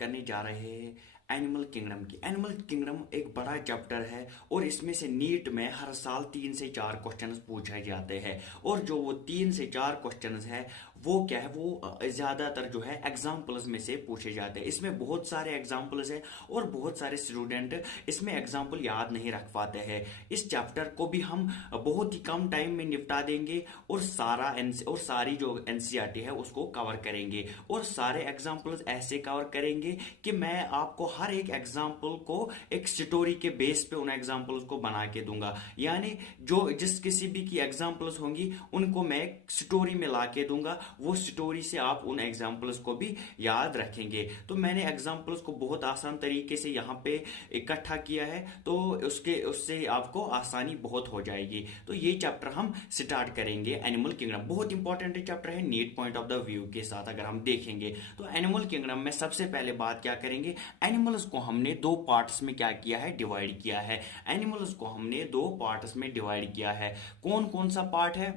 करने जा रहे हैं एनिमल किंगडम की। एनिमल किंगडम एक बड़ा चैप्टर है और इसमें से नीट में हर साल 3 से 4 क्वेश्चंस पूछे जाते हैं। और जो वो 3 से 4 क्वेश्चंस है वो क्या है, वो ज्यादातर जो है एग्जाम्पल्स में से पूछे जाते हैं। इसमें बहुत सारे एग्जाम्पल्स है और बहुत सारे स्टूडेंट इसमें एग्जाम्पल याद नहीं रख पाते हैं। इस चैप्टर को भी हम बहुत ही कम टाइम में निपटा देंगे और सारी जो एनसीईआरटी है उसको कवर करेंगे और सारे एग्जाम्पल्स ऐसे कवर करेंगे कि मैं आपको हर एक एग्जाम्पल को एक स्टोरी के बेस पे उन एग्जाम्पल्स को बना के दूंगा। यानी जो जिस किसी भी की एग्जाम्पल्स होंगी उनको मैं स्टोरी में ला के दूंगा, वो स्टोरी से आप उन एग्जाम्पल्स को भी याद रखेंगे। तो मैंने एग्जाम्पल्स को बहुत आसान तरीके से यहाँ पे इकट्ठा किया है, तो उससे आपको आसानी बहुत हो जाएगी। तो ये चैप्टर हम स्टार्ट करेंगे। एनिमल किंगडम बहुत इंपॉर्टेंट चैप्टर है NEET point of the view के साथ अगर हम देखेंगे तो। एनिमल किंगडम में सबसे पहले बात क्या करेंगे, एनिमल्स को हमने 2 पार्ट्स में क्या किया है, डिवाइड किया है। एनिमल्स को हमने 2 पार्ट्स में डिवाइड किया है। कौन कौन सा पार्ट है,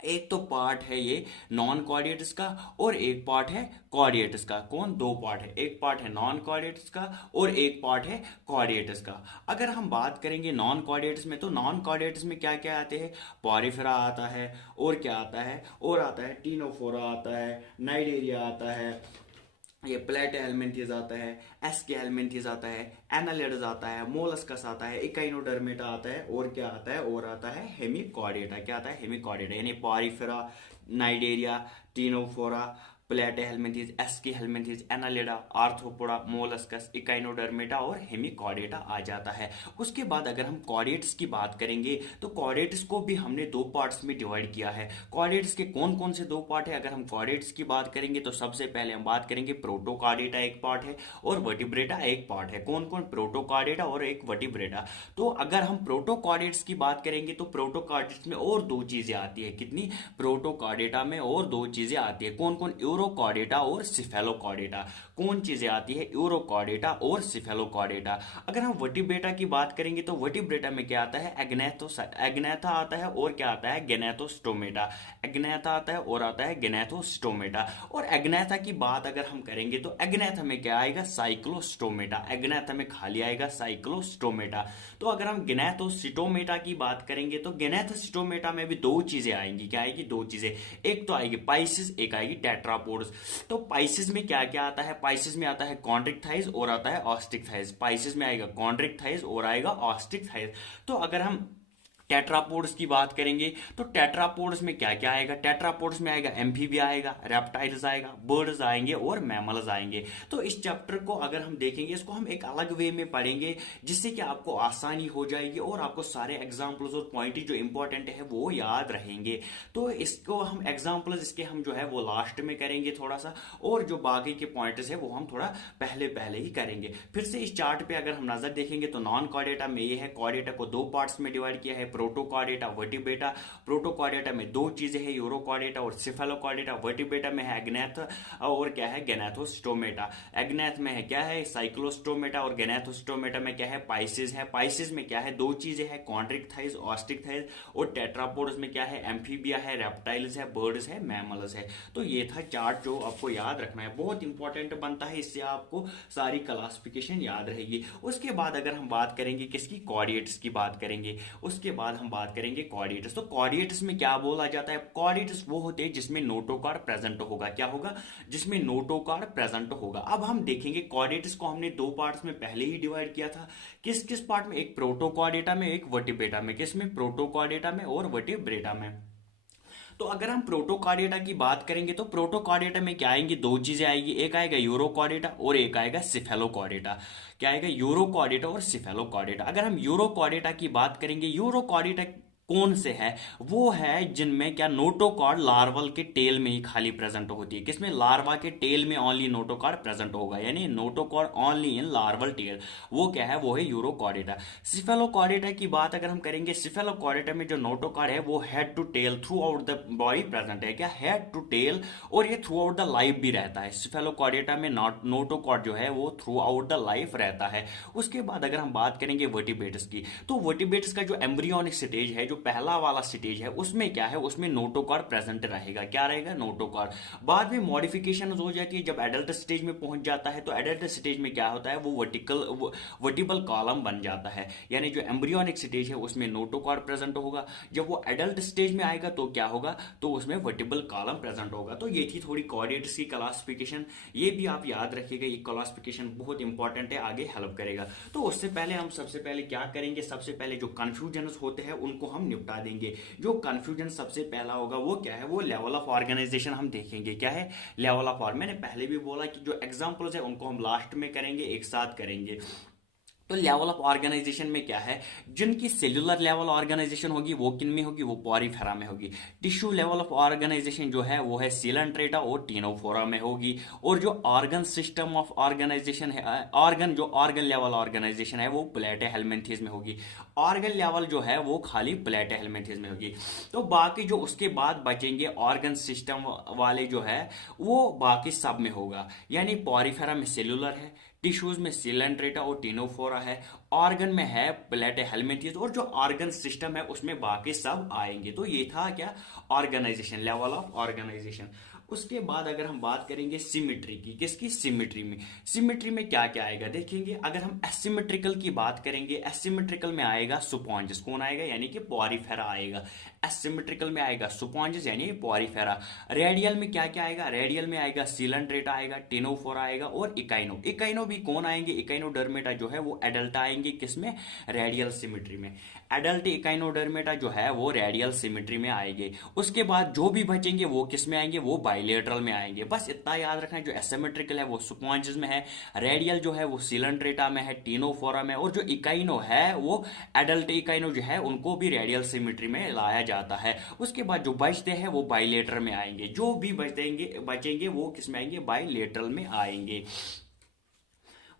एक तो पार्ट है ये नॉन कोऑर्डिनेट्स का और एक पार्ट है कोऑर्डिनेट्स का। कौन, 2 पार्ट है, एक पार्ट है नॉन कोऑर्डिनेट्स का और एक पार्ट है कोऑर्डिनेट्स का। अगर हम बात करेंगे नॉन कोऑर्डिनेट्स में, तो नॉन कोऑर्डिनेट्स में क्या क्या आते हैं, पॉरीफेरा आता है और क्या आता है, और आता है टीनोफोरा आता है, नाइडेरिया आता है, ये प्लेटहेलमिंथेस आता है, एस्केहेलमिंथेस आता है, एनालिड्स आता है, मोलस्कस आता है, इकाइनोडर्मेटा आता है और क्या आता है, और आता है हेमिकॉर्डेटा। क्या आता है, हेमिकॉर्डेटा। यानी porifera, cnidaria, ctenophora, platyhelminthes, aschelminthes, annelida, arthropoda, mollusca, echinodermata और हेमिकॉर्डेटा आ जाता है। उसके बाद अगर हम कॉर्डेट्स की बात करेंगे तो कॉर्डेट्स को भी हमने 2 पार्ट्स में डिवाइड किया है। कॉर्डेट्स के कौन कौन से 2 पार्ट है, अगर हम कॉर्डेट्स की बात करेंगे तो सबसे पहले हम बात करेंगे प्रोटोकार्डेटा एक पार्ट है और वर्टिब्रेटा एक पार्ट है। कौन कौन, प्रोटोकार्डेटा और एक वर्टिब्रेटा। तो अगर हम प्रोटोकार्डेट्स की बात करेंगे तो प्रोटोकार्डेट्स में और 2 चीजें आती है। कितनी, प्रोटोकार्डेटा में और 2 चीजें आती है। कौन कौन, यूरोकॉर्डेटा और सिफेलोकॉर्डेटा। कौन चीजें आती है, यूरोकॉर्डेटा और सिफेलोकॉर्डेटा। अगर हम वर्टिब्रेटा की बात करेंगे तो वर्टिब्रेटा में क्या आता है, एग्नेथा आता है और क्या आता है, गेनेथोस्टोमेटा। एग्नेथा आता है और आता है गेनेथोस्टोमेटा। और एग्नेथा की बात अगर हम करेंगे तो एग्नेथा में क्या आएगा, साइक्लोस्टोमेटा। एग्नेथा में खाली आएगा साइक्लोस्टोमेटा। तो अगर हम गेनेथोस्टोमेटा की बात करेंगे तो गेनेथोस्टोमेटा में भी 2 चीजें आएंगी। क्या आएगी, 2 चीजें। एक तो आएगी पाइसिस, एक आएगी टेट्रापोड्स। तो पाइसिस में क्या क्या आता है, पाइसिस में आता है कॉन्ड्रिक थाइज और आता है ऑस्टिक थाइज। पाइसिस में आएगा कॉन्ड्रिक थाइज और आएगा ऑस्टिक थाइज। तो अगर हम टेट्रापोड्स की बात करेंगे तो टेट्रापोड्स में क्या क्या आएगा, टेट्रापोड्स में आएगा एम्फीबिया आएगा, रेप्टाइल्स आएगा, बर्ड्स आएंगे और मैमल्स आएंगे। तो इस चैप्टर को अगर हम देखेंगे, इसको हम एक अलग वे में पढ़ेंगे जिससे कि आपको आसानी हो जाएगी और आपको सारे एग्जाम्पल्स और पॉइंट जो इंपॉर्टेंट है वो याद रहेंगे। तो इसको हम एग्जाम्पल्स इसके हम जो है वो लास्ट में करेंगे थोड़ा सा, और जो बाकी के पॉइंट्स है वो हम थोड़ा पहले पहले ही करेंगे। फिर से इस चार्ट पे अगर हम नजर देखेंगे तो नॉन कॉर्डेटा में ये है, कॉर्डेटा को 2 पार्ट्स में डिवाइड किया है, प्रोटोकार्डेटा, वर्टिब्रेटा। प्रोटोकार्डेटा में 2 चीजें हैं, यूरोकार्डेटा और सिफेलोकार्डेटा। वर्टिब्रेटा में है एग्नेथ और क्या है, गेनेथोस्टोमेटा। एग्नेथ में है क्या है, साइक्लोस्टोमेटा और गेनेथोस्टोमेटा में क्या है, पाइसिस है। पाइसिस में क्या है, 2 चीजें हैं, कॉन्ड्रिक थाइज, ऑस्टिक थाइज। और टेट्रापोड्स में क्या है, एम्फीबिया है, रेप्टाइल्स है, बर्ड्स है, मैमल्स है। तो ये था चार्ट जो आपको याद रखना है, बहुत इंपॉर्टेंट बनता है, इससे आपको सारी क्लासिफिकेशन याद रहेगी। उसके बाद अगर हम बात करेंगे किसकी, कोऑर्डिनेट्स की बात करेंगे। उसके बाद हम बात करेंगे कोऑर्डिनेट्स। तो कोऑर्डिनेट्स में क्या बोला जाता है, कोऑर्डिनेट्स वो होते हैं जिसमें नोटोकार्ड प्रेजेंट होगा। क्या होगा, जिसमें नोटोकार्ड प्रेजेंट होगा। अब हम देखेंगे कोऑर्डिनेट्स को हमने 2 पार्ट्स में पहले ही डिवाइड किया था। किस किस पार्ट में, एक प्रोटोकार्डेटा में, एक वर्टिब्रेटा में। किसमें, प्रोटोकार्डेटा में और वर्टिब्रेटा में। तो अगर हम प्रोटोकार्डेटा की बात करेंगे तो प्रोटोकार्डेटा में क्या आएंगी, 2 चीजें आएगी, एक आएगा यूरोकार्डेटा और एक आएगा सिफेलोकार्डेटा। क्या आएगा, यूरोकार्डेटा और सिफेलोकार्डेटा। अगर हम यूरोकार्डेटा की बात करेंगे, यूरोकार्डेटा कौन से है, वो है जिनमें क्या, नोटोकॉर्ड लार्वल के टेल में ही खाली प्रेजेंट होती है। किसमें, लार्वा के टेल में ओनली नोटोकॉर्ड प्रेजेंट होगा, यानी notochord only in larval tail. वो क्या है, वो है यूरोकॉर्डेटा। सिफेलोकॉर्डेटा की बात अगर हम करेंगे, सिफेलोकॉर्डेटा में जो नोटोकॉर्ड है वो head to tail throughout the body present है। क्या, हेड टू टेल, और ये थ्रू आउट द लाइफ भी रहता है। सिफेलोकॉर्डेटा में नोटोकॉर्ड जो है वो थ्रू आउट द लाइफ रहता है। उसके बाद अगर हम बात करेंगे वर्टिब्रेट्स की, तो वर्टिब्रेट्स का जो एम्ब्रियोनिक स्टेज है, जो पहला वाला स्टेज है उसमें क्या है, उसमें नोटोकॉर्ड प्रेजेंट रहेगा। क्या रहेगा? नोटोकॉर्ड। बाद में मॉडिफिकेशन हो जाती है, जब एडल्ट स्टेज में पहुंच जाता है तो एडल्ट स्टेज में क्या होता है, वो वर्टिकल कॉलम बन जाता है। यानी जो एम्ब्रियोनिक स्टेज है उसमें नोटोकॉर्ड प्रेजेंट होगा, जब वो एडल्ट स्टेज में आएगा तो क्या होगा, तो उसमें वर्टिकल कॉलम प्रेजेंट होगा। तो ये थी थोड़ी कॉर्डेट्स की क्लासिफिकेशन, ये भी आप याद रखिएगा, ये क्लासिफिकेशन बहुत इंपॉर्टेंट है, आगे हेल्प करेगा। तो उससे पहले हम सबसे पहले क्या करेंगे, सबसे पहले जो कंफ्यूजन होते हैं उनको हम निपटा देंगे। जो कंफ्यूजन सबसे पहला होगा वो क्या है, वो लेवल ऑफ ऑर्गेनाइजेशन हम देखेंगे। क्या है? लेवल ऑफ मैंने पहले भी बोला कि जो एग्जांपल्स है उनको हम लास्ट में करेंगे, एक साथ करेंगे। तो लेवल ऑफ ऑर्गेनाइजेशन में क्या है, जिनकी सेल्यूलर लेवल ऑर्गेनाइजेशन होगी वो किन में होगी, वो पॉरीफेरा में होगी। टिश्यू लेवल ऑफ ऑर्गेनाइजेशन जो है वो है सीलेंट्रेटा और टिनोफोरा में होगी। और जो ऑर्गन सिस्टम ऑफ ऑर्गेनाइजेशन है, ऑर्गन लेवल ऑर्गेनाइजेशन है वो प्लेटे हेलमिंथेस में होगी। ऑर्गन लेवल जो है वो खाली प्लेटे हेलमिंथेस में होगी। तो बाकी जो उसके बाद बचेंगे ऑर्गन सिस्टम वाले जो है वो बाकी सब में होगा। यानी पॉरीफेरा में सेल्यूलर है, टिश्यूज में सीलेंट्रेटा और टिनोफोरा है, ऑर्गन में है प्लेटे हेलमिंथेस, और जो ऑर्गन सिस्टम है उसमें बाकी सब आएंगे। तो ये था क्या, ऑर्गेनाइजेशन, लेवल ऑफ ऑर्गेनाइजेशन। उसके बाद अगर हम बात करेंगे सिमिट्री की, किसकी? सिमिट्री में। सिमिट्री में क्या क्या आएगा देखेंगे। अगर हम एसिमेट्रिकल की बात करेंगे, एसिमेट्रिकल में आएगा सुपॉन्जस। कौन आएगा? यानी कि पॉरीफेरा आएगा। एसिमेट्रिकल में आएगा सुपॉन्जस यानी पॉरीफेरा। रेडियल में क्या क्या आएगा? रेडियल में आएगा सीलेंट्रेटा आएगा, टिनोफोरा आएगा और इकाइनो। इकाइनो भी कौन आएंगे? इकाइनोडर्मेटा जो है वो एडल्ट आएंगे, किसमें? रेडियल सिमिट्री में। एडल्ट इकाइनोडर्मेटा जो है वो रेडियल सिमिट्री में आएंगे। उसके बाद जो भी बचेंगे वो किस में आएंगे? वो बाइलेटरल में आएंगे। बस इतना याद रखना है, जो एसिमेट्रिकल है वो सुपॉन्जस में है, रेडियल जो है वो सीलेंट्रेटा में है, टिनोफोरा में, और जो इकाइनो है वो एडल्ट इकाइनो जो है उनको भी रेडियल सिमिट्री में लाया जाता है। उसके बाद जो बचते हैं वो बाइलेटरल में आएंगे। जो भी बचेंगे वो किस में आएंगे? बाइलेटरल में आएंगे।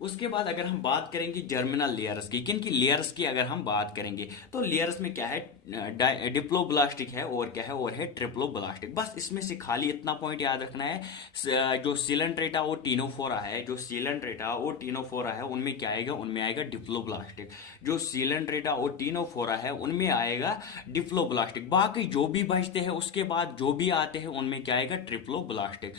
उसके बाद अगर हम बात करेंगे जर्मिनल लेयर्स की, किन की लेयर्स की अगर हम बात करेंगे तो लेयर्स में क्या है, डिप्लोब्लास्टिक है और क्या है, और है ट्रिप्लोब्लास्टिक। बस इसमें से खाली इतना पॉइंट याद रखना है, जो सीलेंट्रेटा और टिनोफोरा है, जो सीलेंट्रेटा और टिनोफोरा है उनमें क्या आएगा, उनमें आएगा डिप्लोब्लास्टिक। जो सीलेंट्रेटा और टिनोफोरा है उनमें आएगा डिप्लोब्लास्टिक। बाकी जो भी बचते हैं उसके बाद जो भी आते हैं उनमें क्या आएगा, ट्रिप्लोब्लास्टिक।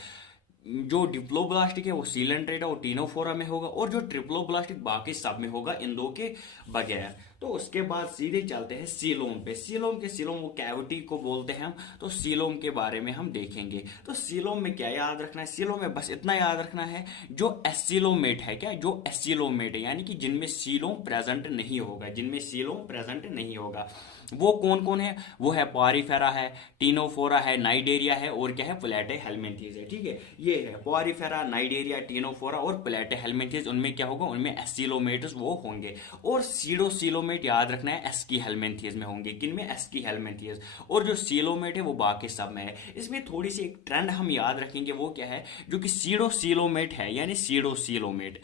जो डिप्लोब्लास्टिक है वो सीलेंट्रेटा और टिनोफोरा में होगा, और जो ट्रिप्लोब्लास्टिक बाकी सब में होगा इन दो के बगैर। तो उसके बाद सीधे चलते हैं सीलोम पे। सीलोम वो कैविटी को बोलते हैं हम, तो सीलोम के बारे में हम देखेंगे। तो सीलोम में क्या याद रखना है, सीलोम में बस इतना याद रखना है, जो एसिलोमेट है, क्या, जो एसिलोमेट है यानी कि जिनमें सीलोम प्रेजेंट नहीं होगा, जिनमें सीलोम प्रेजेंट नहीं होगा वो कौन कौन है, वो है पॉरीफेरा है, टिनोफोरा है, नाइडेरिया है, और क्या है, प्लेटे हेलमिंथेस है। ठीक है, ये है पॉरीफेरा, नाइडेरिया, टिनोफोरा और प्लेटे हेलमिंथेस। उनमें क्या होगा, उनमें एसिलोमेट्स वो होंगे। और सीडोसीलोमेट याद रखना है एस्की हेलमिंथेस में होंगे। किन में? एस्की हेलमिंथेस। और जो सीलोमेट है वो बाकी सब में है। इसमें थोड़ी सी एक ट्रेंड हम याद रखेंगे, वो क्या है, जो कि सीडोसीलोमेट है यानी सीडोसीलोमेट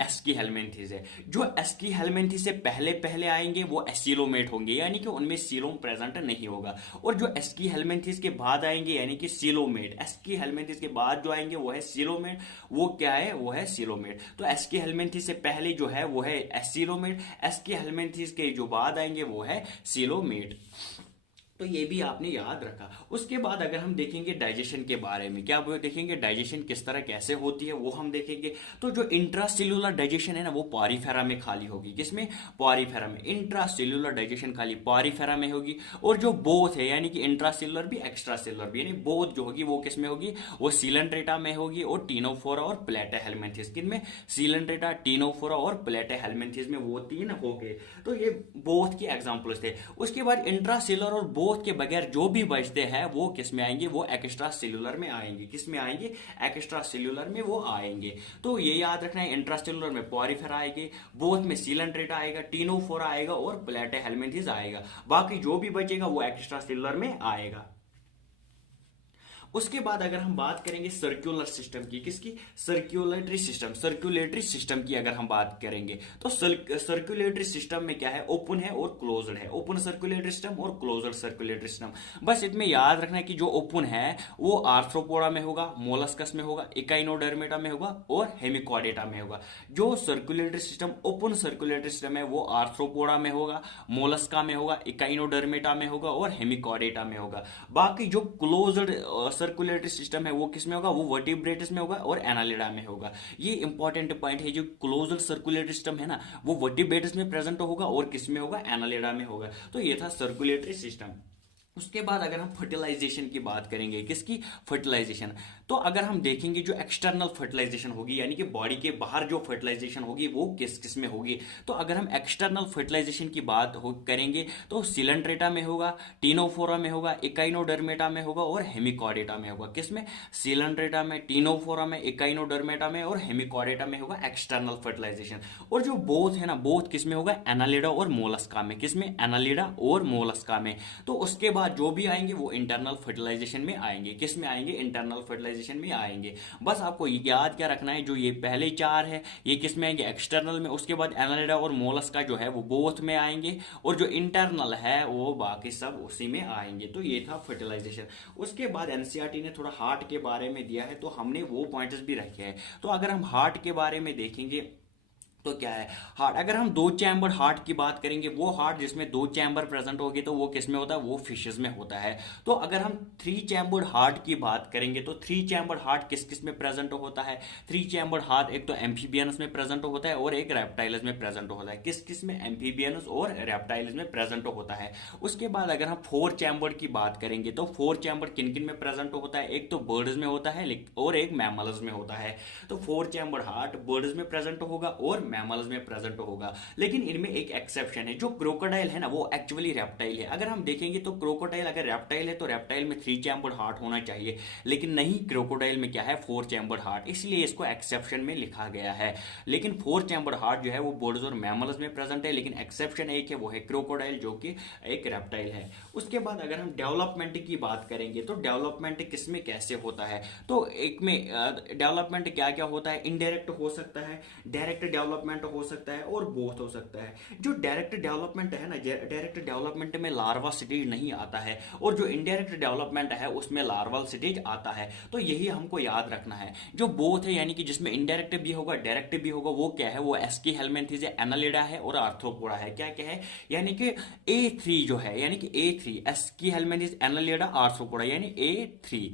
एस्की हेलमिंथेस है। जो एस्की हेलमिंथेस से पहले पहले आएंगे वो एसिलोमेट होंगे, यानी कि उनमें सीलोम प्रेजेंट नहीं होगा। और जो एस्की हेलमिंथेस के बाद आएंगे यानी कि सीलोमेट, एस्की हेलमिंथेस के बाद जो आएंगे वो है सीलोमेट। वो क्या है, वो है सीलोमेट। तो एस्की हेलमिंथेस से पहले जो है वो है एसिलोमेट, एस्की हेलमिंथेस के जो बाद आएंगे वो है सीलोमेट। तो ये भी आपने याद रखा। उसके बाद अगर हम देखेंगे डाइजेशन के बारे में, क्या देखेंगे, डाइजेशन किस तरह कैसे होती है वो हम देखेंगे। तो जो इंट्रासेल्यूलर डाइजेशन है ना वो पॉरीफेरा में खाली होगी। किसमें? पॉरीफेरा में। इंट्रासेल्यूलर डाइजेशन खाली पॉरीफेरा में होगी। और जो बोथ है यानी कि इंट्रासेल्यूलर भी एक्स्ट्रा सेल्यूलर भी, यानी बोथ जो होगी वो किसमें होगी, वो सीलेंट्रेटा में होगी और टिनोफोरा और प्लेटा हेलमिंथेस। किन में? सीलेंट्रेटा, टिनोफोरा और प्लेटा हेलमिंथेस में वो तीन हो गए। तो ये बोथ के एग्जांपल्स थे। उसके बाद इंट्रासेल्यूलर और बोथ के बगैर जो भी बचते हैं वो किस में आएंगे, वो एक्स्ट्रा सेल्यूलर में आएंगे। किस में आएंगे? एक्स्ट्रा सेल्यूलर में वो आएंगे। तो ये याद रखना है, इंट्रासेल्यूलर में पॉरीफेरा आएंगे, बोथ में सीलेंट्रेटा आएगा, टिनोफोरा आएगा और प्लेटा हेलमिंथेस आएगा। बाकी जो भी बचेगा वो एक्स्ट्रा सेल्यूलर में आएगा। उसके बाद अगर हम बात करेंगे सर्कुलर सिस्टम की, किसकी, सर्कुलेटरी सिस्टम की अगर हम बात करेंगे तो सर्कुलेटरी सिस्टम में क्या है, ओपन है और क्लोज्ड है, ओपन सर्कुलेटरी सिस्टम और क्लोज्ड सर्कुलेटरी सिस्टम। बस इसमें याद रखना है कि जो ओपन है वो आर्थ्रोपोडा में होगा, मोलस्कस में होगा, इकाइनोडर्मेटा में होगा और हेमिकॉर्डेटा में होगा। जो circulatory system, open circulatory system है वो आर्थ्रोपोडा में होगा, मोलस्का में होगा, इकाइनोडर्मेटा में होगा और हेमिकॉर्डेटा में होगा। बाकी जो क्लोज्ड सर्कुलेटरी सिस्टम है वो किस में होगा, वो वर्टिब्रेट्स में होगा और एनालिडा में होगा। ये इंपॉर्टेंट पॉइंट है, जो क्लोज्ड सर्कुलेटरी सिस्टम है ना वो वर्टिब्रेट्स में प्रेजेंट होगा और किस में होगा, एनालिडा में होगा। तो ये था सर्कुलेटरी सिस्टम। उसके बाद अगर हम फर्टिलाइजेशन की बात करेंगे, किसकी, फर्टिलाइजेशन, तो अगर हम देखेंगे जो एक्सटर्नल फर्टिलाइजेशन होगी यानी कि बॉडी के बाहर जो फर्टिलाइजेशन होगी वो किस किस में होगी। तो अगर हम एक्सटर्नल फर्टिलाइजेशन की बात करेंगे तो सिलेंड्रेटा में होगा, टीनोफोरा में होगा, इकाइनोडर्मेटा में होगा और हेमिकॉर्डेटा में होगा। किसमें, सिलेंड्रेटा में, टीनोफोरा में, इकाइनोडर्मेटा में और हेमिकॉर्डेटा में होगा एक्सटर्नल फर्टिलाइजेशन। और जो बोथ है ना, बोथ किस में होगा, एनालिडा और मोलस्का में। किसमें, एनालिडा और मोलस्का में। तो उसके बाद जो भी आएंगे वो इंटरनल फर्टिलाइजेशन में आएंगे। किस में आएंगे, इंटरनल फर्टिलाइजेशन में आएंगे। बस आपको याद क्या रखना है, जो ये पहले चार है ये किस में आएंगे, एक्सटर्नल में। उसके बाद एनालिडा और मोलस्का जो है वो बोथ में आएंगे और जो इंटरनल है वो बाकी सब उसी में आएंगे। तो ये था फर्टिलाइजेशन। उसके बाद एनसीईआरटी ने थोड़ा हार्ट के बारे में दिया है तो हमने वो पॉइंट्स भी रखे हैं। तो अगर हम हार्ट के बारे में देखेंगे तो क्या है, हार्ट, अगर हम दो चैम्बर हार्ट की बात करेंगे, वो हार्ट जिसमें दो चैम्बर प्रेजेंट होगी तो वो किस में होता है, वो फिशेस में होता है। तो अगर हम थ्री चैम्बर्ड हार्ट की बात करेंगे तो थ्री चैम्बर्ड हार्ट किस किस में प्रेजेंट होता है, थ्री चैम्बर्ड हार्ट एक तो एम्फीबियनस में प्रेजेंट होता है और एक रेप्टाइल्स में प्रेजेंट होता है। किस किस में, एम्फीबियनस और रेप्टाइल्स में प्रेजेंट होता है। उसके बाद अगर हम फोर चैम्बर्ड की बात करेंगे तो फोर चैम्बर किन किन में प्रेजेंट होता है, एक तो बर्ड्स में होता है और एक मैमल्स में होता है। तो फोर चैम्बर्ड हार्ट बर्ड्स में प्रेजेंट होगा और मैमल्स में प्रेजेंट होगा। लेकिन इनमें एक एक्सेप्शन है, जो क्रोकोडाइल है ना वो एक्चुअली रेप्टाइल है। अगर हम देखेंगे तो क्रोकोडाइल अगर रेप्टाइल है तो रेप्टाइल में थ्री चैम्बर्ड हार्ट होना चाहिए, लेकिन नहीं, क्रोकोडाइल में क्या है, फोर चैम्बर्ड हार्ट, इसलिए इसको एक्सेप्शन में लिखा गया है। लेकिन फोर चैम्बर्ड हार्ट जो है वो बर्ड्स और मैमल्स में प्रेजेंट है, लेकिन एक्सेप्शन एक है, वो है क्रोकोडाइल जो कि एक रेप्टाइल है। उसके बाद अगर हम डेवलपमेंट की बात करेंगे तो डेवलपमेंट किस में कैसे होता है, तो एक में डेवलपमेंट क्या क्या होता है, इनडायरेक्ट हो सकता है, डायरेक्ट डेवलपमेंट हो सकता है और बोथ हो सकता है। जो डायरेक्ट डेवलपमेंट है ना, डायरेक्ट डेवलपमेंट में लार्वा स्टेज नहीं आता है और जो इनडायरेक्ट डेवलपमेंट है उसमें लार्वल स्टेज आता है। तो यही हमको याद रखना है। जो बोथ है यानी कि जिसमें इनडायरेक्ट भी होगा डायरेक्ट भी होगा वो क्या है, वो एस्की हेलमिंथेस है, एनालिडा है और आर्थ्रोपोडा है। क्या क्या है, यानी कि A3 जो है, यानी कि A3 एस्की हेलमिंथेस, एनालिडा, आर्थ्रोपोडा, यानी A3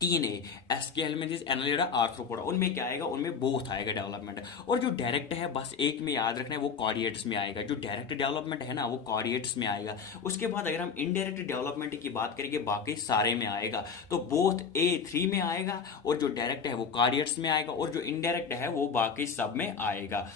तीन ए, एस्की हेलमिंथेस, एनालिडा, आर्थ्रोपोडा, उनमें क्या आएगा, उनमें बोथ आएगा डेवलपमेंट। और जो डायरेक्ट है बस एक में याद रखना है, वो कॉर्डिएट्स में आएगा। जो डायरेक्ट डेवलपमेंट है ना वो कॉर्डिएट्स में आएगा। उसके बाद अगर हम इनडायरेक्ट डेवलपमेंट की बात करेंगे बाकी सारे में आएगा। तो बोथ A3 में आएगा और जो डायरेक्ट है वो कॉर्डिएट्स में आएगा और जो इनडायरेक्ट है वो बाकी सब में आएगा।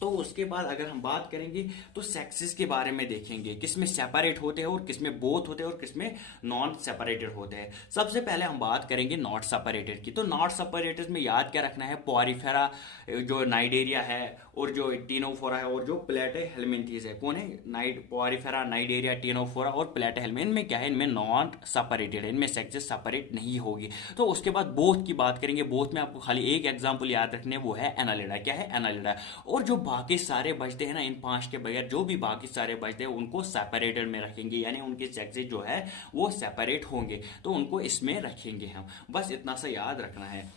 तो उसके बाद अगर हम बात करेंगे तो सेक्सेस के बारे में देखेंगे, किसमें सेपरेट होते हैं और किसमें बोथ होते हैं और किसमें नॉन सेपरेटेड होते हैं। सबसे पहले हम बात करेंगे नॉट सेपरेटेड की। तो नॉट सेपरेटेड में याद क्या रखना है, पॉरीफेरा जो नाइडेरिया है और जो टीनोफोरा है और जो प्लेटेहेलमिंथेस है, कौन है, पॉरीफेरा, नाइडेरिया, टीनोफोरा और प्लेटेहेलमिंथेस, इनमें क्या है, इनमें नॉट सेपरेटेड है, इनमें सेक्सेस सेपरेट नहीं होगी। तो उसके बाद बोथ की बात करेंगे। बोथ में आपको खाली एक एग्जाम्पल याद रखने, वो है एनालिडा। क्या है, एनालिडा। और जो बाकी सारे बचते हैं ना, इन पांच के बगैर जो भी बाकी सारे बचते हैं उनको सेपरेटेड में रखेंगे, यानी उनके सेक्सेस जो है वो सेपरेट होंगे, तो उनको इसमें रखेंगे हम। बस इतना सा याद रखना है।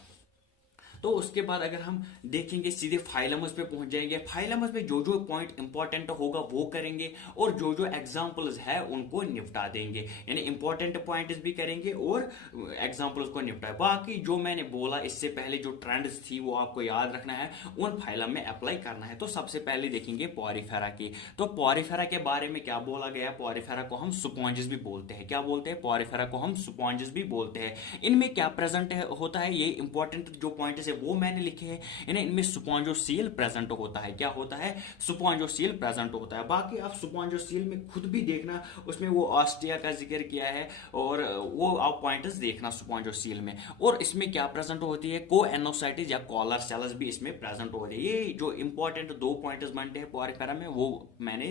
तो उसके बाद अगर हम देखेंगे सीधे फाइलमस पे पहुंच जाएंगे। फाइलमस में जो जो पॉइंट इंपॉर्टेंट होगा वो करेंगे और जो जो एग्जांपल्स है उनको निपटा देंगे, यानी इंपॉर्टेंट पॉइंट्स भी करेंगे और एग्जांपल्स को निपटाए। बाकी जो मैंने बोला इससे पहले जो ट्रेंड्स थी वो आपको याद रखना है, उन फाइलम में अप्लाई करना है। तो सबसे पहले देखेंगे पॉरीफेरा की। तो पॉरीफेरा के बारे में क्या बोला गया, पॉरीफेरा को हम स्पॉन्जेस भी बोलते हैं। क्या बोलते हैं, पॉरीफेरा को हम स्पॉन्जेस भी बोलते हैं। इनमें क्या प्रेजेंट होता है, ये इंपॉर्टेंट जो पॉइंट है है वो मैंने लिखे हैं, यानी इनमें स्पॉन्जोसील प्रेजेंट होता है। क्या होता है? स्पॉन्जोसील प्रेजेंट होता है। बाकी आप स्पॉन्जोसील में खुद भी देखना, उसमें वो ऑस्टिया का जिक्र किया है और वो आप पॉइंट्स देखना स्पॉन्जोसील में। और इसमें क्या प्रेजेंट होती है? कोएनोसाइटिस या कॉलर सेल्स भी इसमें प्रेजेंट होती है। ये जो इंपॉर्टेंट 2 पॉइंट्स बनते हैं पोरिफेरा में वो मैंने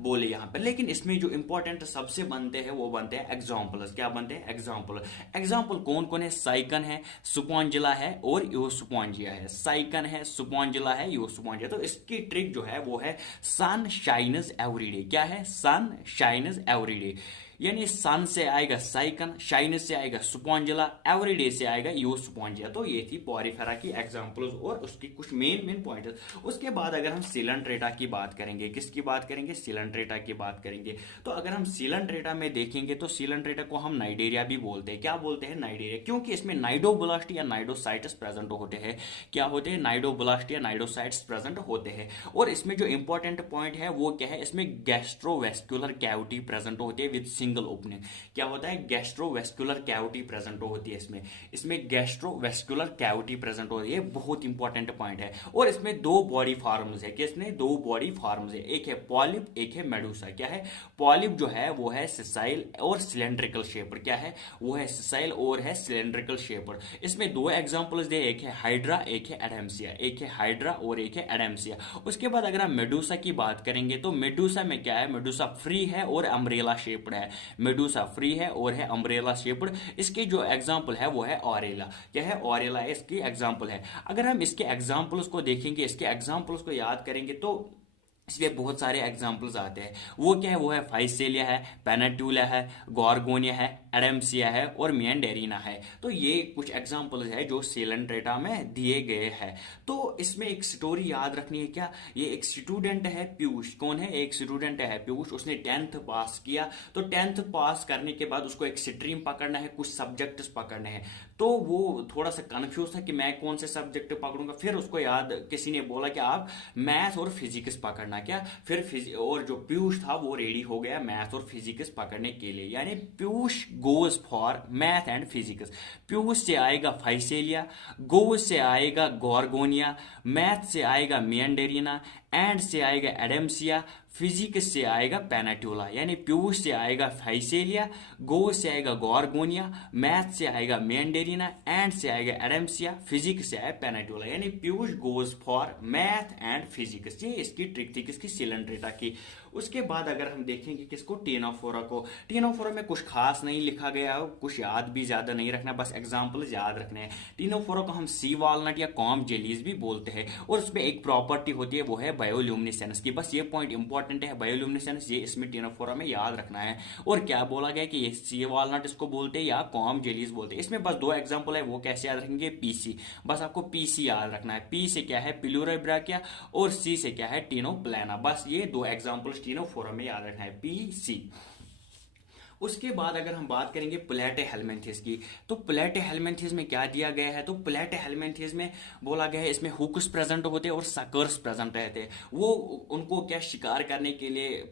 बोले यहाँ पर। लेकिन इसमें जो इंपॉर्टेंट सबसे बनते हैं वो बनते हैं एग्जाम्पल्स। क्या बनते हैं? एग्जाम्पल। एग्जाम्पल कौन कौन है? साइकन है, स्पॉन्जिला है और यूस्पोंजिया है। साइकन है, स्पॉन्जिला है, यूस्पोंजिया। तो इसकी ट्रिक जो है वो है सन शाइन्स एवरीडे। क्या है? सन शाइन्स एवरीडे, यानी सन से आएगा साइकन, शाइन से आएगा स्पॉन्जिला, एवरीडे से आएगा यूस्पोंजिया। तो ये थी पोरिफेरा की एग्जांपल्स और उसकी कुछ मेन पॉइंट्स। उसके बाद अगर हम सिलेंट्रेटा की बात करेंगे, किसकी बात करेंगे? सिलेंट्रेटा की बात करेंगे। तो अगर हम सिलेंट्रेटा में देखेंगे तो सिलेंट्रेटा को हम नाइडेरिया भी बोलते हैं। क्या बोलते हैं? नाइडेरिया, क्योंकि इसमें नाइडोब्लास्ट या नाइडोसाइट्स प्रेजेंट होते हैं। क्या होते हैं? नाइडोब्लास्ट या नाइडोसाइट्स प्रेजेंट होते हैं। और इसमें जो इंपॉर्टेंट पॉइंट है वो क्या है? इसमें गैस्ट्रोवेस्कुलर कैविटी प्रेजेंट होती है विद सिंगल ओपनिंग। क्या होता है? गैस्ट्रोवेस्कुलर कैविटी प्रेजेंट होती है इसमें गैस्ट्रोवेस्कुलर कैविटी प्रेजेंट होती है। बहुत इंपॉर्टेंट पॉइंट है। और इसमें 2 बॉडी फॉर्म्स है। किसने? 2 बॉडी फॉर्म्स है, एक है पॉलिप, एक है मेडुसा। क्या है? पॉलिप जो है वो है सिसाइल और सिलेंड्रिकल शेपर। क्या है? वो है सिसाइल और है सिलेंड्रिकल शेपर। इसमें 2 एग्जांपल्स दे, एक है हाइड्रा, एक है एडेम्सिया। एक है हाइड्रा और एक है एडेम्सिया। उसके बाद अगर हम मेडुसा की बात करेंगे तो मेडुसा में क्या है? मेडुसा फ्री है और अम्ब्रेला शेप्ड है। मेडुसा फ्री है और है अम्ब्रेला शेप्ड। इसके जो एग्जांपल है वो है ऑरेला। क्या है? ऑरेला इसकी एग्जांपल है। अगर हम इसके एग्जांपल्स को देखेंगे, इसके एग्जांपल्स को याद करेंगे तो इसमें बहुत सारे एग्जाम्पल्स आते हैं। वो क्या है? वो है फाइसेलिया है, पेनाट्यूला है, गॉर्गोनिया है, एडेम्सिया है और मियंडेरिना है। तो ये कुछ एग्जाम्पल्स है जो सिलेंट्रेटा में दिए गए हैं। तो इसमें एक स्टोरी याद रखनी है। क्या? ये एक स्टूडेंट है पीयूष। कौन है? एक स्टूडेंट है पीयूष। उसने 10th पास किया। तो 10th पास करने के बाद उसको एक स्ट्रीम पकड़ना है, कुछ सब्जेक्ट्स पकड़ने हैं। तो वो थोड़ा सा कंफ्यूज था कि मैं कौन से सब्जेक्ट पकड़ूंगा। फिर उसको याद किसी ने बोला कि आप मैथ और फिजिक्स पकड़ना। क्या? फिर और जो पीयूष था वो रेडी हो गया मैथ और फिजिक्स पकड़ने के लिए, यानी Piyush goes for math and physics. Piyush से आएगा फाइसेलिया, गोज से आएगा गॉर्गोनिया, मैथ से आएगा मियंडेरिना, एंड से आएगा एडेम्सिया, फिजिक्स से आएगा पेनाट्यूला। यानी पीयूष से आएगा फाइसेलिया, गोज से आएगा गॉर्गोनिया, मैथ से आएगा मियंडेरिना, एंड से आएगा एडेम्सिया, फिजिक्स से आएगा पेनाट्यूला। यानी Piyush goes for math and physics. ये इसकी ट्रिक थी किसकी? सिलेंट्रेटा की। उसके बाद अगर हम देखेंगे किसको? टिनोफोरा को। टिनोफोरा में कुछ खास नहीं लिखा गया, कुछ याद भी ज्यादा नहीं रखना, बस एग्जाम्पल्स याद रखने हैं। टिनोफोरा को हम सी वॉलनट या कॉम जेलीज भी बोलते हैं। और उसमें एक प्रॉपर्टी होती है वो है बायोल्यूमिनेसेंस की। बस ये पॉइंट इंपॉर्टेंट है, बायोल्यूमिनेसेंस, ये इसमें टिनोफोरा में याद रखना है। और क्या बोला गया कि ये सी वॉलनट इसको बोलते हैं या कॉम जेलीज बोलते हैं। इसमें बस 2 एग्जाम्पल है, वो कैसे याद रखेंगे? पीसी। बस आपको पीसी याद रखना है। पी से क्या है? पिलुरा ब्राकिया और सी से क्या है? टिनोप्लाना। बस ये 2 एग्जाम्पल्स टिनोफोरा में याद रखना है, पीसी। उसके बाद अगर हम बात करेंगे प्लेटेहेल्मिन्थेस की, तो प्लेटेहेल्मिन्थेस में क्या दिया गया है? तो प्लेटेहेल्मिन्थेस में बोला गया है इसमें हुक्स प्रेजेंट होते हैं और सकर्स प्रेजेंट रहते हैं। वो उनको क्या शिकार करने के लिए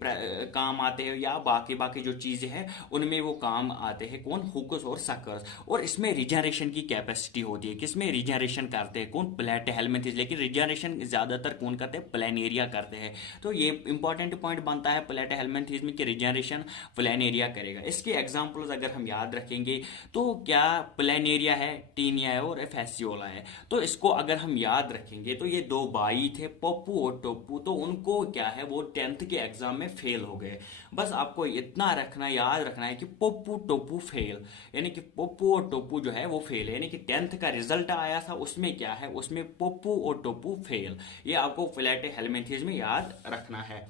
काम आते हैं या बाकी जो चीजें हैं उनमें वो काम आते हैं। कौन? हुक्स और सकर्स। और इसमें रिजनरेशन की कैपेसिटी होती है। किसमें रिजनरेशन करते हैं? कौन? प्लेटेहेल्मिन्थेस। लेकिन रिजनरेशन ज्यादातर कौन करते हैं? प्लेनेरिया करते हैं। तो ये इंपॉर्टेंट पॉइंट बनता है प्लेटेहेल्मिन्थेस में कि रिजनरेशन प्लेनेरिया करेगा। इसके एग्जांपल्स अगर हम याद रखेंगे तो क्या? प्लेनेरिया है, टीनिया है और फैसियोला है। तो इसको अगर हम याद रखेंगे तो ये 2 भाई थे, पप्पू और टोप्पू। तो उनको क्या है? वो 10th के एग्जाम में फेल हो गए। बस आपको इतना रखना, याद रखना है कि पप्पू टोप्पू फेल, यानी कि पप्पू और टोप्पू जो है वो फेल है। यानी कि 10th का रिजल्ट आया था उसमें क्या है? उसमें पप्पू और टोप्पू फेल। ये आपको प्लेटेहेल्मिन्थेस में याद रखना है।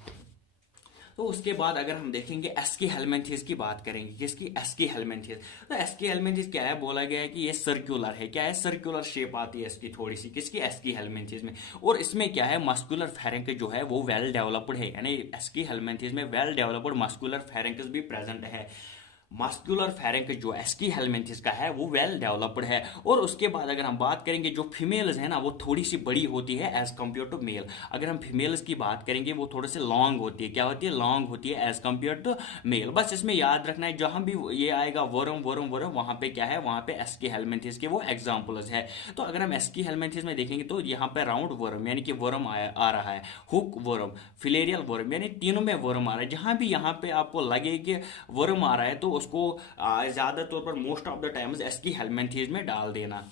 तो उसके बाद अगर हम देखेंगे एस्कीहेल्मिन्थेस की बात करेंगे, किसकी? एस्कीहेल्मिन्थेस। तो एस्कीहेल्मिन्थेस क्या है? बोला गया है कि ये सर्कुलर है। क्या है? सर्कुलर शेप आती है इसकी थोड़ी सी, किसकी? एस्कीहेल्मिन्थेस में। और इसमें क्या है? मस्कुलर फेरेंक जो है वो वेल डेवलप्ड है, यानी एस्कीहेल्मिन्थेस में वेल डेवलप्ड मस्कुलर फेरेंक्स भी प्रेजेंट है। मस्कुलर फेरेंक जो एस्की हेलमिंथिस का है वो वेल डेवलप्ड है। और उसके बाद अगर हम बात करेंगे जो फीमेल्स है ना वो थोड़ी सी बड़ी होती है एज कम्पेयर टू मेल। अगर हम फीमेल्स की बात करेंगे वो थोड़े से लॉन्ग होती है, क्या होती है, लॉन्ग होती है एज कम्पेयर टू मेल। बस इसमें याद रखना है जहां भी ये आएगा वर्म वर्म वर्म वहां पे क्या है, वहां पे एस्की हेलमिंथिस के वो एग्जाम्पल्स है। तो अगर हम एस्की हेलमिंथिस में देखेंगे तो यहाँ पे राउंड वर्म यानी कि वर्म आ रहा है, हुक वर्म, फिलेरियल वर्म, यानी तीनों में वर्म आ रहा है। जहां भी यहाँ पे आपको लगे कि वर्म आ रहा है तो उसको ज्यादा तौर पर most of the times ASCII helminths में डाल देना।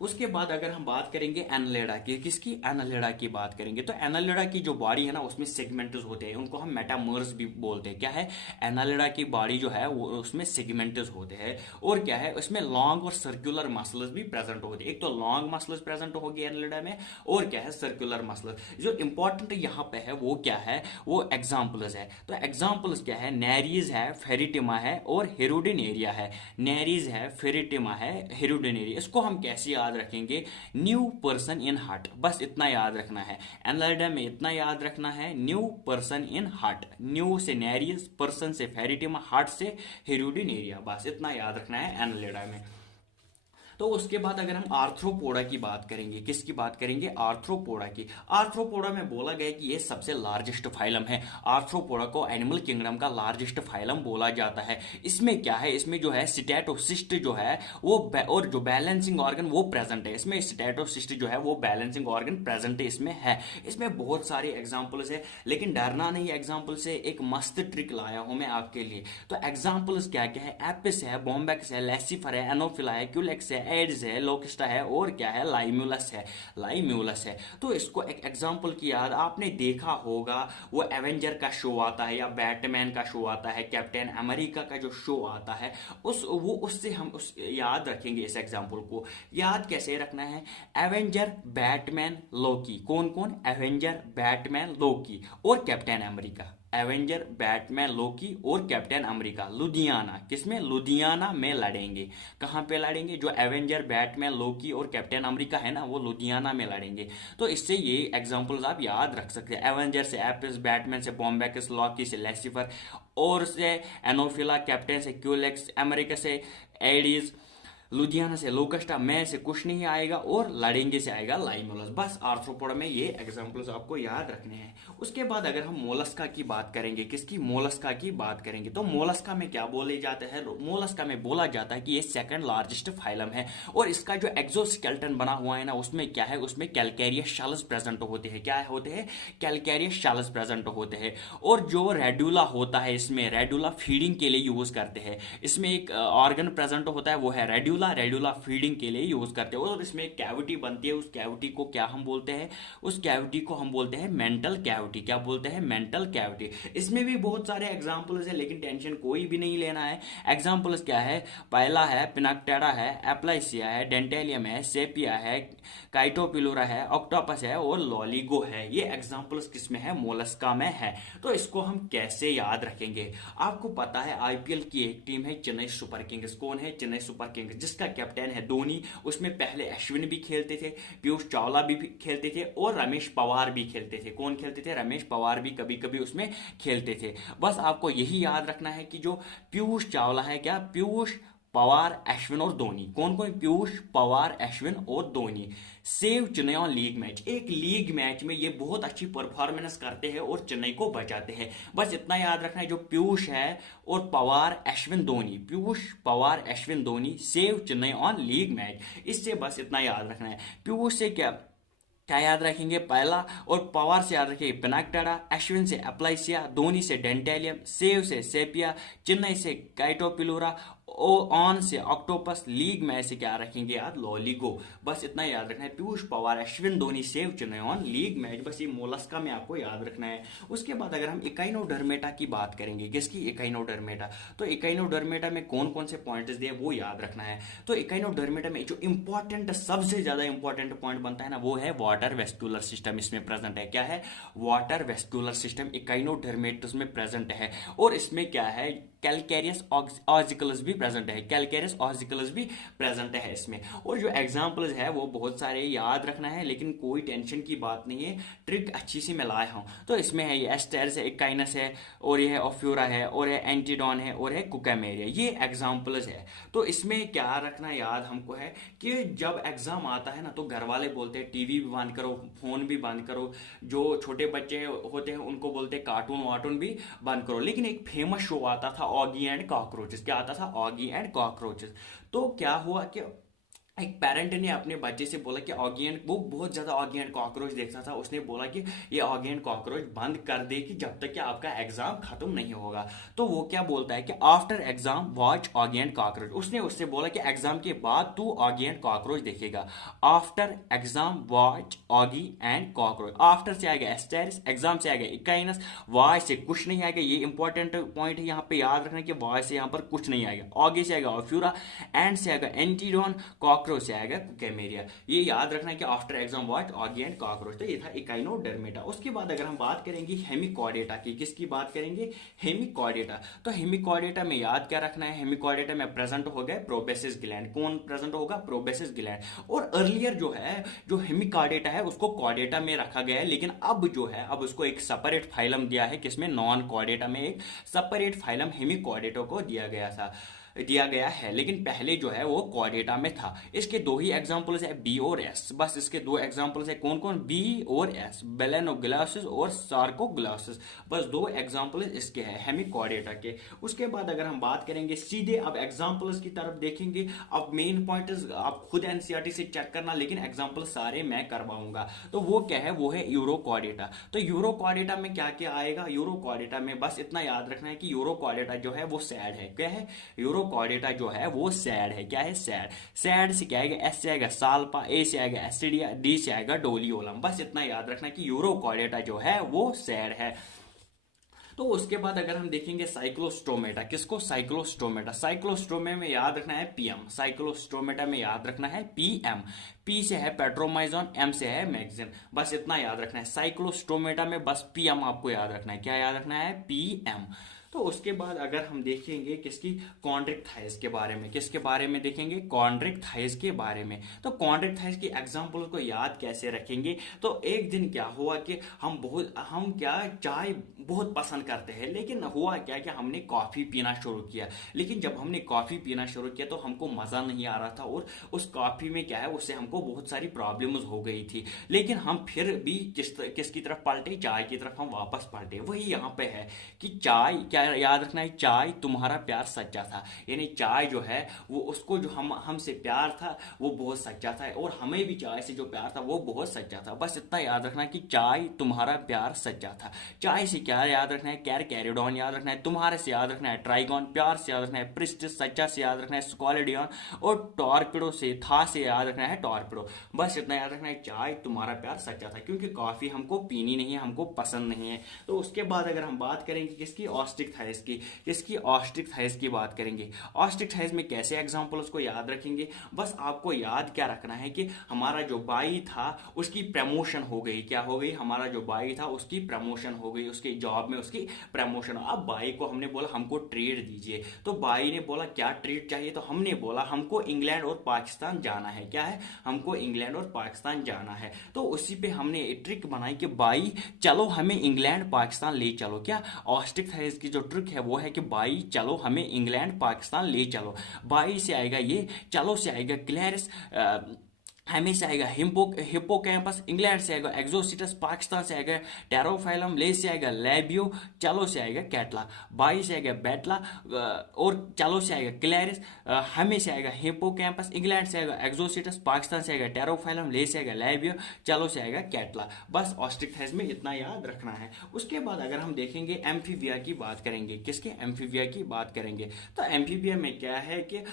उसके बाद अगर हम बात करेंगे एनालिडा की, किसकी, एनालिडा की बात करेंगे तो एनालिडा की जो बॉडी है ना उसमें सेगमेंट्स होते हैं, उनको हम मेटामर्स भी बोलते हैं। क्या है, एनालिडा की बॉडी जो है वो उसमें सेगमेंट्स होते हैं। और क्या है, उसमें लॉन्ग और सर्कुलर मसल्स भी प्रेजेंट होते हैं। एक तो लॉन्ग मसल्स प्रेजेंट होगी एनालिडा में, और क्या है, सर्कुलर मसल्स। जो इंपॉर्टेंट यहाँ पे है वो क्या है, वो एग्जाम्पल्स है। तो एग्जाम्पल्स क्या है, नेरीज है, फेरिटिमा है और हेरोडिनेरिया है। नेरीज है, फेरिटिमा है, हेरोडिनेरिया। इसको हम कैसे याद रखेंगे, न्यू पर्सन इन हार्ट, बस इतना याद रखना है। एनालिडा में इतना याद रखना है, new person in heart, new से नेरियस, पर्सन से फेरिटिमा, हार्ट से हेरोडिनेरिया, बस इतना याद रखना है एनालिडा में। तो उसके बाद अगर हम आर्थ्रोपोडा की बात करेंगे, किसकी बात करेंगे, आर्थ्रोपोडा की। आर्थ्रोपोडा में बोला गया कि ये सबसे लार्जेस्ट फाइलम है। आर्थ्रोपोडा को एनिमल किंगडम का लार्जेस्ट फाइलम बोला जाता है। इसमें क्या है, इसमें जो है स्टेटोसिस्ट जो है वो और जो बैलेंसिंग ऑर्गन वो प्रेजेंट है। इसमें स्टेटोसिस्ट जो है वो बैलेंसिंग ऑर्गन प्रेजेंट है, इसमें है। इसमें बहुत सारे एग्जाम्पल्स है, लेकिन डरना नहीं एग्जाम्पल से, एक मस्त ट्रिक लाया हूं मैं आपके लिए। तो एग्जाम्पल्स क्या क्या है, एपिस है, बॉम्बेक्स है, लेसिफर है, एनोफिला है, क्यूलेक्स है, एड्स है, लोकिस्टा है, और क्या है, लाइम्यूलस है, लाइम्यूलस है। तो इसको एक एग्जांपल की याद आपने देखा होगा, वो एवेंजर का शो आता है या बैटमैन का शो आता है, कैप्टन अमेरिका का जो शो आता है, उससे हम उस याद रखेंगे। इस एग्जांपल को याद कैसे रखना है, एवेंजर, बैटमैन, लोकी, कौन कौन, एवेंजर, बैटमैन, लोकी और कैप्टन अमेरिका। एवेंजर, बैटमैन, लोकी और कैप्टन अमेरिका लुधियाना, किसमें, लुधियाना में लड़ेंगे। कहां पे लड़ेंगे, जो एवेंजर, बैटमैन, लोकी और कैप्टन अमेरिका है ना वो लुधियाना में लड़ेंगे। तो इससे ये एग्जांपल्स आप याद रख सकते हैं। एवेंजर से एपिस, बैटमैन से बॉम्बेक्स, लॉकी से लेसिफर, और से एनोफिला, कैप्टन से क्यूलेक्स, अमेरिका से एडिस, लुधियाना से लोकस्टा, में से कुछ नहीं आएगा, और लड़ेंगे से आएगा लाइमोलस। बस आर्थ्रोपोडा में ये एग्जांपल्स आपको याद रखने हैं। उसके बाद अगर हम मोलस्का की बात करेंगे, किसकी, मोलस्का की बात करेंगे, तो मोलस्का में क्या बोले जाते हैं, मोलस्का में बोला जाता है कि ये सेकंड लार्जेस्ट फाइलम है। और इसका जो एक्सोस्केलेटन बना हुआ है ना उसमें क्या है, उसमें कैलकेरियस शेल्स प्रेजेंट होते हैं। क्या होते हैं, कैलकेरियस शेल्स प्रेजेंट होते हैं। और जो रेडुला होता है, इसमें रेडुला फीडिंग के लिए यूज करते हैं। इसमें एक ऑर्गन प्रेजेंट होता है, वो है रेडुला, रेडुला फीडिंग के लिए यूज करते हैं। और इसमें एक कैविटी बनती है, उस कैविटी को क्या हम बोलते हैं, उस कैविटी को हम बोलते हैं मेंटल कैविटी। क्या बोलते हैं, मेंटल कैविटी। इसमें भी बहुत सारे एग्जांपल्स है, लेकिन टेंशन कोई भी नहीं लेना है। एग्जांपल्स क्या है, पहला है पिनाक्टेरा है, एप्लाइसिया है, डेंटेलियम है, सेपिया है, काइटोपिलुरा है, ऑक्टोपस है और लॉलिगो है। ये एग्जांपल्स किसमें है, मोलस्का में है। तो इसको हम कैसे याद रखेंगे, आपको पता है आईपीएल की एक टीम है चेन्नई सुपर किंग्स। कौन है, चेन्नई सुपर किंग्स, जिसका कैप्टन है धोनी। उसमें पहले अश्विन भी खेलते थे, पीयूष चावला भी खेलते थे और रमेश पवार भी खेलते थे। कौन खेलते थे, रमेश पवार भी कभी कभी उसमें खेलते थे। बस आपको यही याद रखना है कि जो पीयूष चावला है, क्या, पीयूष, पवार, अश्विन और धोनी, कौन कौन, पीयूष, पवार, अश्विन और Dhoni save Chennai on league match. एक लीग मैच में ये बहुत अच्छी परफॉर्मेंस करते हैं और चेन्नई को बचाते हैं। बस इतना याद रखना है, जो पीयूष है और Pawar, Ashwin, Dhoni, Piyush, Pawar, Ashwin, Dhoni save Chennai on league match. इससे बस इतना याद रखना है। पीयूष से क्या क्या याद रखेंगे, पहला, और पवार से याद रखेंगे पिनाक्टेरा, अश्विन से एप्लाइसिया, धोनी से डेंटेलियम, सेव से सेपिया, चेन्नई से काइटोपिलुरा, ऑन से ऑक्टोपस, लीग में से क्या रखेंगे याद, लॉलिगो। बस इतना याद रखना है, Piyush, Pawar, Ashwin, Dhoni save Chennai on league match. बस ये मोलस्का में आपको याद रखना है। उसके बाद अगर हम इकाइनोडर्मेटा की बात करेंगे, किसकी, इकाइनोडर्मेटा, तो इकाइनोडर्मेटा में कौन कौन से पॉइंट्स दिए वो याद रखना है। तो इकाइनोडर्मेटा में जो इंपॉर्टेंट, सबसे ज्यादा इंपॉर्टेंट पॉइंट बनता है ना वो है वाटर वेस्कुलर सिस्टम। इसमें प्रेजेंट है, क्या है, वाटर वेस्कुलर सिस्टम इकाइनोडर्मेटस में प्रेजेंट है। और इसमें क्या है, कैलकेरियस ऑसिकल्स भी प्रेजेंट है, कैलकेरियस ऑसिकल्स भी प्रेजेंट है इसमें। और जो एग्जांपल्स है वो बहुत सारे याद रखना है, लेकिन कोई टेंशन की बात नहीं है, ट्रिक अच्छी सी मैं लाया हूँ। तो इसमें है ये एस्टेरिस है, इकाइनस है, और ये है ऑफ्यूरा है, और है एंटीडॉन है, और है कुकामेरिया, ये एग्जांपल्स है। तो इसमें क्या रखना याद हमको है कि जब एग्जाम आता है ना तो घर वाले बोलते हैं टीवी भी बंद करो, फोन भी बंद करो, जो छोटे बच्चे होते हैं उनको बोलते हैं कार्टून वार्टून भी बंद करो। लेकिन एक फेमस शो आता था ऑगी एंड कॉकरोचेस, क्या आता था, ऑगी एंड कॉकरोचेस। तो क्या हुआ कि एक पेरेंट ने अपने बच्चे से बोला कि ऑगी एंड, वो बहुत ज्यादा ऑगी एंड कॉकरोच देखता था, उसने बोला कि ये ऑगी एंड कॉकरोच बंद कर दे कि जब तक कि आपका एग्जाम खत्म नहीं होगा। तो वो क्या बोलता है कि after exam watch Oggy and cockroach. उसने उससे बोला कि एग्जाम के बाद तू ऑगी एंड कॉकरोच देखेगा। After exam watch Oggy and cockroach. After से आएगा एस्टेरिस, एग्जाम से आएगा इकाइनस, वाई से कुछ नहीं आएगा, ये इंपॉर्टेंट पॉइंट है यहाँ पे याद रखना कि वाई से यहाँ पर कुछ नहीं आएगा। ऑगी से आएगा ऑफ्यूरा, एंड से आएगा एंटीडॉन, कॉकरोच से आएगा कुकामेरिया। ये याद रखना है कि after exam watch Oggy and cockroach. तो ये था इकाइनोडर्मेटा। उसके बाद अगर हम बात करेंगे हेमिकॉर्डेटा की, किसकी बात करेंगे, हेमिकॉर्डेटा। तो हेमिकॉर्डेटा में याद क्या रखना है, हेमिकॉर्डेटा में प्रेजेंट हो गए प्रोबेसिस ग्लैंड। कौन प्रेजेंट होगा, प्रोबेसिस ग्लैंड। और अर्लियर जो है जो हेमिकॉर्डेटा है उसको कॉर्डेटा में रखा गया है, लेकिन अब जो है अब उसको एक सेपरेट फाइलम दिया है, किसमें, नॉन कॉर्डेटा में एक सेपरेट फाइलम हेमिकॉर्डेटा को दिया गया है, लेकिन पहले जो है वो कॉर्डेटा में था। इसके दो ही एग्जांपल्स है, बी और एस, बस इसके दो एग्जांपल्स है। कौन कौन, बी और एस, बेलेनोग्लासिस और सार्कोग्लासिस, बस दो एग्जांपल्स इसके हैं हेमिकॉर्डेटा के। उसके बाद अगर हम बात करेंगे सीधे अब एग्जांपल्स की तरफ देखेंगे। अब मेन पॉइंट आप खुद एनसीईआरटी से चेक करना, लेकिन एग्जांपल सारे मैं करवाऊंगा। तो वो क्या है, वो है यूरोकॉर्डेटा। तो यूरोकॉर्डेटा में क्या क्या आएगा, यूरोकॉर्डेटा में बस इतना याद रखना है कि यूरोकॉर्डेटा जो है वो सैड है। क्या है, यूरोकॉर्डेटा जो है वो सैड है। क्या है, सैड। सैड से क्या आएगा, एस से आएगा साल्पा, ए से आएगा एसिडिया, डी से आएगा डोलियोलम। बस इतना याद रखना कि यूरोकॉर्डेटा जो है वो सैड है। तो उसके बाद अगर हम देखेंगे साइक्लोस्टोमेटा, किसको, साइक्लोस्टोमेटा। साइक्लोस्टोमे में याद रखना है पीएम, साइक्लोस्टोमेटा में याद रखना है पीएम। पी से है पेट्रोमाइजोन, एम से है मैगजीन, बस इतना याद रखना है। साइक्लोस्टोमेटा में बस पीएम आपको याद रखना है। क्या याद रखना है, पीएम। तो उसके बाद अगर हम देखेंगे किसकी, कॉन्ड्रिक थाइस के बारे में, किसके बारे में देखेंगे, कॉन्ड्रिक थाइस के बारे में। तो कॉन्ड्रिक थाइस की एग्जांपल को याद कैसे रखेंगे, तो एक दिन क्या हुआ कि हम क्या चाय बहुत पसंद करते हैं, लेकिन हुआ क्या कि हमने कॉफी पीना शुरू किया। लेकिन जब हमने कॉफी पीना शुरू किया तो हमको मजा नहीं आ रहा था, और उस कॉफी में क्या है उससे हमको बहुत सारी प्रॉब्लम्स हो गई थी। लेकिन हम फिर भी किसकी तरफ पलटे, चाय की तरफ हम वापस पलटे। वही यहाँ पे है कि चाय, क्या याद रखना है, चाय तुम्हारा प्यार सच्चा था। यानी चाय जो है वो, उसको जो हमसे प्यार था वो बहुत सच्चा था, और हमें भी चाय से जो प्यार था वो बहुत सच्चा था। बस इतना याद रखना कि चाय तुम्हारा प्यार सच्चा था। चाय से क्या याद रखना है, कैरिडॉन याद रखना है। तुम्हारे से याद रखना है ट्राइगॉन, प्यार से याद रखना है प्रिस्टिस, सच्चा से याद रखना है स्क्वालिडियन, और टॉर्पिडो से, था से याद रखना है टॉर्पिडो। बस इतना याद रखना है, चाय तुम्हारा प्यार सच्चा था, क्योंकि कॉफी हमको पीनी नहीं है, हमको पसंद नहीं है। तो उसके बाद अगर हम बात करेंगे किसकी, ऑस्ट्रिक थाइस की, किसकी, ऑस्ट्रिक थाइस की बात करेंगे। ऑस्ट्रिक थाइस में कैसे एग्जांपल्स को याद रखेंगे, बस आपको याद क्या रखना है कि हमारा जो बाई था उसकी प्रमोशन हो गई। क्या हो गई, हमारा जो बाई था उसकी प्रमोशन हो गई, उसकी जॉब में उसकी प्रमोशन। अब बाई को हमने बोला हमको ट्रीट दीजिए, तो बाई ने बोला क्या ट्रीट चाहिए, तो हमने बोला हमको इंग्लैंड और पाकिस्तान जाना है। क्या है, हमको इंग्लैंड और पाकिस्तान जाना है। तो उसी पे हमने ट्रिक बनाई कि बाई चलो हमें इंग्लैंड पाकिस्तान ले चलो। क्या, ऑस्ट्रिक थाइस की जो ट्रिक है वो है कि बाई चलो हमें इंग्लैंड पाकिस्तान ले चलो। बाई से आएगा ये, चलो से आएगा क्लैरिस, हमें से आएगा हिप्पोकैम्पस, इंग्लैंड से आएगा एक्सोसिटस, पाकिस्तान से आएगा टेरोफाइलम, ले से आएगा लैबियो, चलो से आएगा कैटला, बाई से आएगा बैटला, और चलो से आएगा क्लैरिस, हमें से आएगा हिप्पोकैम्पस, इंग्लैंड से आएगा एक्सोसिटस, पाकिस्तान से आएगा टेरोफाइलम, ले से आएगा लैबियो, चलो से आएगा कैटला। बस ऑस्ट्रिक थाइस में इतना याद रखना है। उसके बाद अगर हम देखेंगे एम्फीबिया की बात करेंगे, किसके, एम्फीबिया की बात करेंगे। तो एम्फीबिया में क्या है कि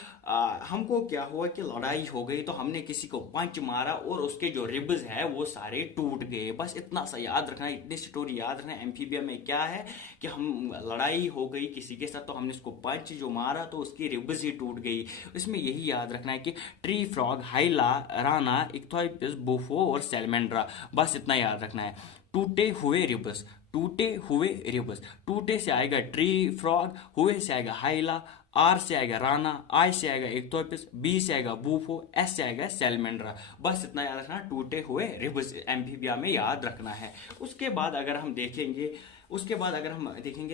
हमको क्या हुआ कि लड़ाई हो गई, तो हमने किसी को पंच मारा और उसके जो रिब्स है वो सारे टूट गए। बस इतना सा याद रखना है, इतनी स्टोरी याद रखना है। एम्फीबिया में क्या है कि हम लड़ाई हो गई किसी के साथ, तो हमने उसको पंच जो मारा तो उसकी रिब्स ही टूट गई। इसमें यही याद रखना है कि ट्री फ्रॉग, हाइला, राना, इक्थोपिस, बुफो और सैलमेंड्रा, बस इतना याद रखना है। टूटे हुए रिब्स, टूटे हुए रिबस, टूटे से आएगा ट्री फ्रॉग, हुए से आएगा हाइला, आर से आएगा राना, आई से आएगा इक्टोपिस, बी से आएगा बूफो, एस से आएगा सैलमेंड्रा। बस इतना याद रखना, टूटे हुए रिबस एम्फीबिया में याद रखना है। उसके बाद अगर हम देखेंगे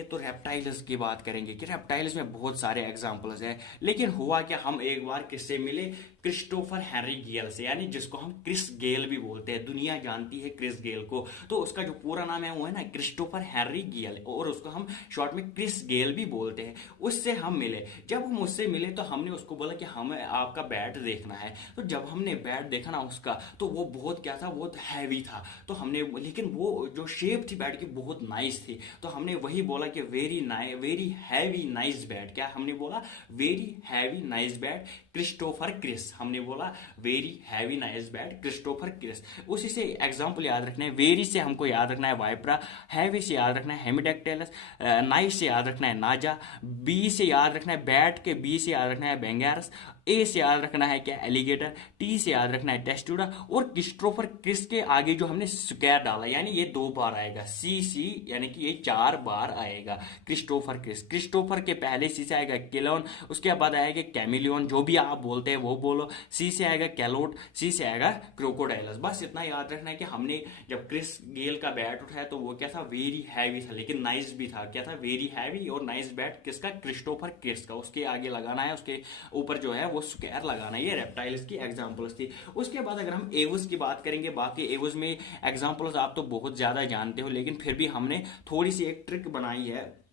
तो रेप्टाइल्स की बात करेंगे कि रेप्टाइल्स में बहुत सारे एग्जाम्पल्स हैं। लेकिन हुआ क्या, हम एक बार किससे मिले, क्रिस्टोफर हेनरी गेल से, यानी जिसको हम क्रिस गेल भी बोलते हैं, दुनिया जानती है क्रिस गेल को। तो उसका जो पूरा नाम है वो है ना क्रिस्टोफर हेनरी गेल, और उसको हम शॉर्ट में क्रिस गेल भी बोलते हैं। उससे हम मिले, जब हम उससे मिले तो हमने उसको बोला कि हमें आपका बैट देखना है। तो जब हमने बैट देखा ना उसका, तो वो बहुत क्या था, बहुत हैवी था। तो हमने, लेकिन वो जो शेप थी बैट की बहुत नाइस थी। तो हमने वही बोला कि वेरी हैवी नाइस बैट, क्या हमने बोला, very heavy nice bat Christopher Chris, हमने बोला very heavy nice bat Christopher Chris. उसी से एग्जांपल याद रखना है, वेरी से हमको याद रखना है वाइप्रा, हैवी से याद रखना है हेमिडेक्टेलस, नाइस से याद रखना है नाजा, बी से याद रखना है बैट के, बी से याद रखना है बेंगेरस, ए से याद रखना है क्या, एलिगेटर, टी से याद रखना है टेस्टुडा, और क्रिस्टोफर क्रिस के आगे जो हमने स्क्वायर डाला यानी ये 2 बार आएगा, सी यानी कि ये 4 बार आएगा क्रिस्टोफर क्रिस। क्रिस्टोफर के पहले सी से आएगा केलोन, उसके बाद आएगा कैमिलियन, जो भी आप बोलते हैं वो बोलो, सी से आएगा कैलोट, सी से आएगा क्रोकोडाइलस। बस इतना याद रखना है कि हमने जब क्रिस गेल का बैट उठाया तो वो क्या था, वेरी हैवी था, लेकिन नाइस भी था। क्या था, वेरी हैवी और नाइस बैट किसका, क्रिस्टोफर क्रिस का। उसके आगे लगाना है, उसके ऊपर जो है वो स्क्वायर लगाना है। ये रेप्टाइल्स की एग्जांपल्स थी। उसके बाद अगर हम एवस की बात करेंगे, बाकी एवस में एग्जांपल्स आप तो बहुत ज्यादा जानते हो, लेकिन फिर भी हमने थोड़ी सी एक ट्रिक बनाई है।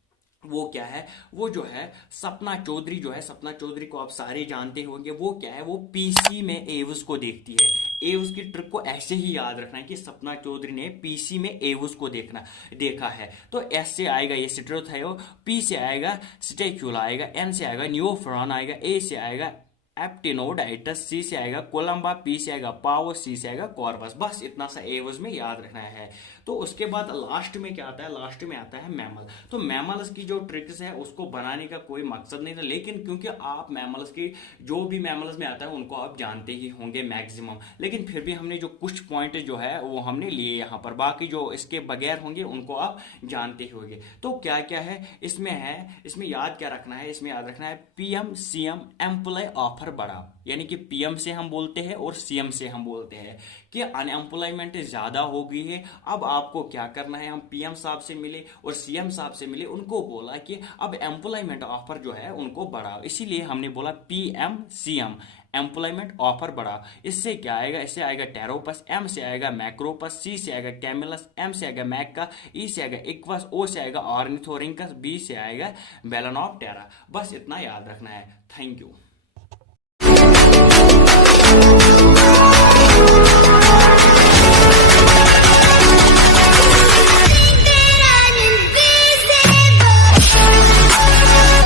वो क्या है, वो जो है सपना चौधरी जो है, सपना चौधरी को आप सारे जानते होंगे। वो क्या है, वो पीसी में एवस को देखती है। एवस की ट्रिक को ऐसे ही याद रखना है कि सपना चौधरी ने पीसी में एवस को देखा है। तो एस से आएगा ये सिट्रोथायो, पी से आएगा स्टेक्यूला आएगा, एन से आएगा न्यूफ्रॉन आएगा, ए से आएगा एप्टिनोडाइटस, सी से आएगा कोलंबा, पी से आएगा पाओ, सी से आएगा कॉर्पस। बस इतना सा एवज में याद रखना है। तो उसके बाद लास्ट में क्या आता है, लास्ट में आता है मैमल। तो मैमल्स की जो ट्रिक्स है उसको बनाने का कोई मकसद नहीं था, लेकिन क्योंकि आप मैमल्स की जो भी मैमल्स में आता है उनको आप जानते ही होंगे मैक्सिमम, लेकिन फिर भी हमने जो कुछ पॉइंट जो है वो हमने लिए यहाँ पर, बाकी जो इसके बगैर होंगे उनको आप जानते ही होंगे। तो क्या क्या है, इसमें याद क्या रखना है, इसमें याद रखना है पीएम सीएम एम्प्लॉय ऑफर बढ़ा, यानी कि पीएम से हम बोलते हैं और सीएम से हम बोलते हैं कि अनएम्प्लॉयमेंट ज्यादा हो गई है। अब आपको क्या करना है, हम पीएम साहब से मिले और सीएम साहब से मिले, उनको बोला कि अब एम्प्लॉयमेंट ऑफर जो है उनको बढ़ाओ, इसीलिए हमने बोला पीएम सीएम एम्प्लॉयमेंट ऑफर बढ़ा। इससे क्या आएगा, इससे आएगा टेरोपस, एम से आएगा मैक्रोपस, सी से आएगा कैमिलस, एम से आएगा मैक्का, ई से आएगा इक्वस, ओ से आएगा ऑर्निथोरिंकस, बी से आएगा बेलेनोप्टेरा। बस इतना याद रखना है। Thank you.